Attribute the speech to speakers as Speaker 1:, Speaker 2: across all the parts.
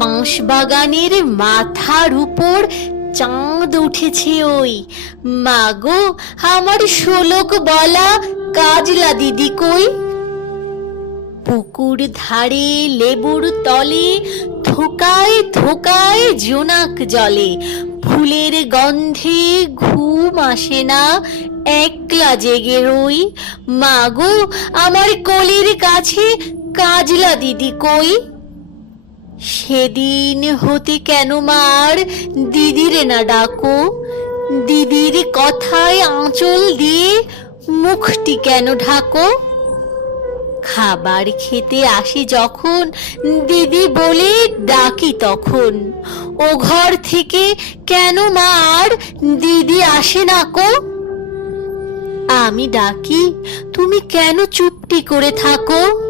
Speaker 1: বাঁশবাগানের মাথার উপর চাঁদ উঠেছে ওই। মাগো আমার শোলক বলা কাজলা দিদি কই? পুকুর ধারে লেবুর তলে থোকায় থোকায় জোনাক জলে। ফুলের গন্ধে ঘুম আসে না, একলা জেগে রই। মাগো আমার কলির কাছে কাজলা দিদি কই? সেদিন হতে কেন মার? দিদিরে না ডাকো। দিদির কথায় আঁচল দিয়ে মুখটি কেন ঢাকো? খাবার খেতে আসি যখন দিদি বলে ডাকি তখন। ও ঘর থেকে কেন মার? দিদি আসে না কো। আমি ডাকি, তুমি কেন চুপটি করে থাকো?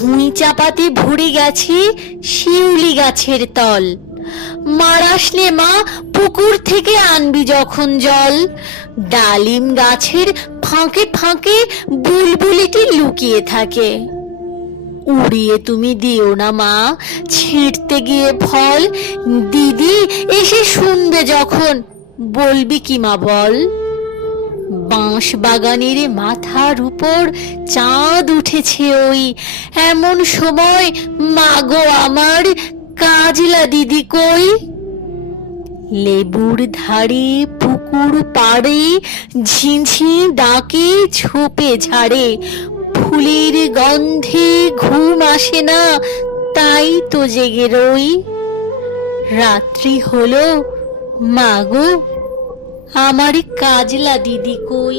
Speaker 1: ভুঁই চাপাতে ভরে গেছে শিউলি গাছের তল। মার আসলে মা পুকুর থেকে আনবি যখন জল। ডালিম গাছের ফাঁকে ফাঁকে বুলবুলিটি লুকিয়ে থাকে। উড়িয়ে তুমি দিও না মা, ছিঁড়তে গিয়ে ফল। দিদি এসে শুনবে যখন। বলবি কি মা বল? বাঁশ বাগানের মাথার উপর চাঁদ উঠেছে ওই। এমন সময়, মাগো আমার, কাজলা দিদি কই? লেবুর ধারে, পুকুর পাড়ে ঝিঝি ডাকে ঝোপে ঝাড়ে। ফুলের গন্ধে ঘুম আসে না, তাই তো জেগে রই। রাত্রি হলো, মাগো আমার কাজলা দিদি কই?